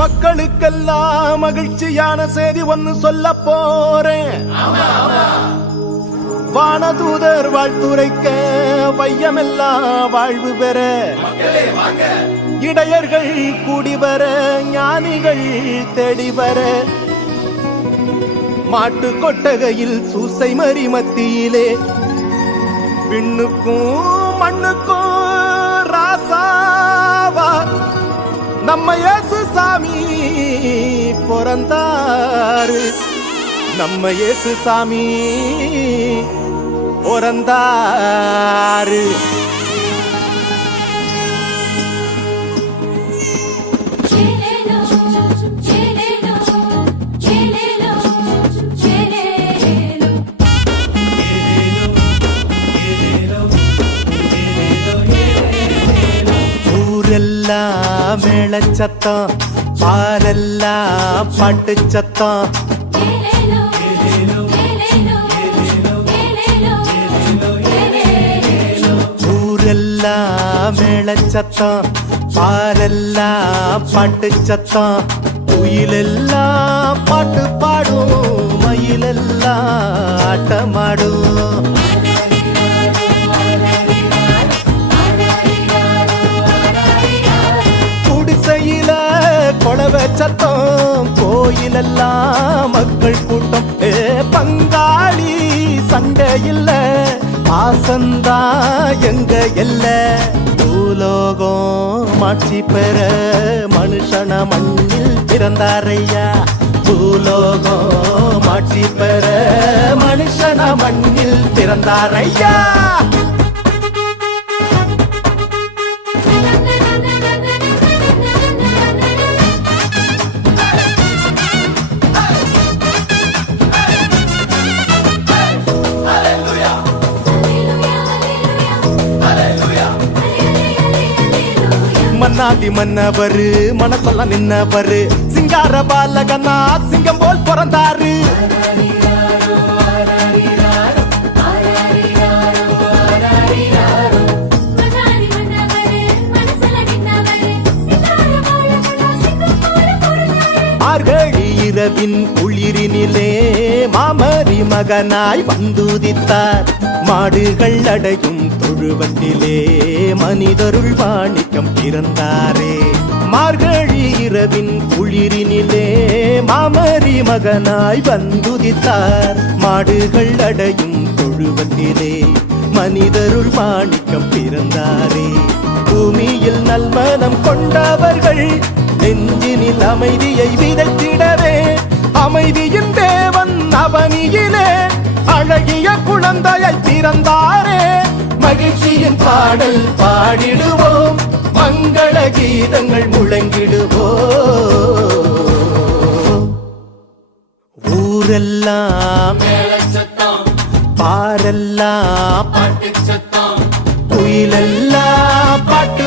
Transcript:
மக்களுக்கெல்லாம் மகிழ்ச்சியான செய்தி ஒன்னு சொல்ல போறேன். வானதூதர் வாழ்த்துரைக்க வையமெல்லாம் வாழ்வு பெற, இடையர்கள் கூடி வர, ஞானிகள் தேடி வர, மாட்டு கொட்டகையில் சூசை மறி மத்தியிலே விண்ணுக்கும் மண்ணுக்கும் ராசாவா நம்ம இயேசு சாமி பிறந்தாரு. நம்ம இயேசு சாமி பிறந்தாரு. ஊரெல்லாம் மேளச்சத்தம், பாரெல்லாம் பாட்டு சத்தம், ஊரெல்லாம் மேளச்சத்தம், பாரெல்லாம் பாட்டு சத்தம், குயிலெல்லாம் பாட்டு பாடும், மயிலெல்லாம் ஆட்டமாடும். கொளவ சத்தம், கோயிலெல்லாம் மக்கள் கூட்டம். பங்காளி சண்டை இல்ல, பாசந்தா எங்க எல்ல. பூலோகம் மாட்சி பெற மனுஷன மண்ணில் பிறந்தாரையா. பூலோகம் மாட்சி பெற மனுஷன மண்ணில் பிறந்தாரையா. மன்னாதி மன்னவரு மனசெல்லாம் நின்னவரு, சிங்கார பாலகனா சிங்கம் போல் பிறந்தாரு. மார்கழி இரவின் குளிரினிலே மாமரி மகனாய் வந்துதித்தார். மாடுகள் அடையும் தொழுவத்திலே மனிதருள் வாணிக்கம் பிறந்தாரே. மார்கழி இரவின் குளிரினிலே மாமரி மகனாய் வந்துதித்தார். மாடுகள் அடையும் தொழுவத்திலே மனிதருள் வாணிக்கம் பிறந்தாரே. பூமியில் நல்மனம் கொண்டவர்கள் நெஞ்சினில் அமைதியை விதைத்திடவே, அமைதியின் தேவன் அவனியிலே அழகிய குழந்தையை பிறந்தாரே. மகிழ்ச்சியின் பாடல் பாடிடுவோம், மங்கள கீதங்கள் முழங்கிடுவோம். ஊரெல்லாம் மேளச்சத்தம், பாரெல்லாம் பாட்டு சத்தம், குயிலெல்லாம் பாட்டு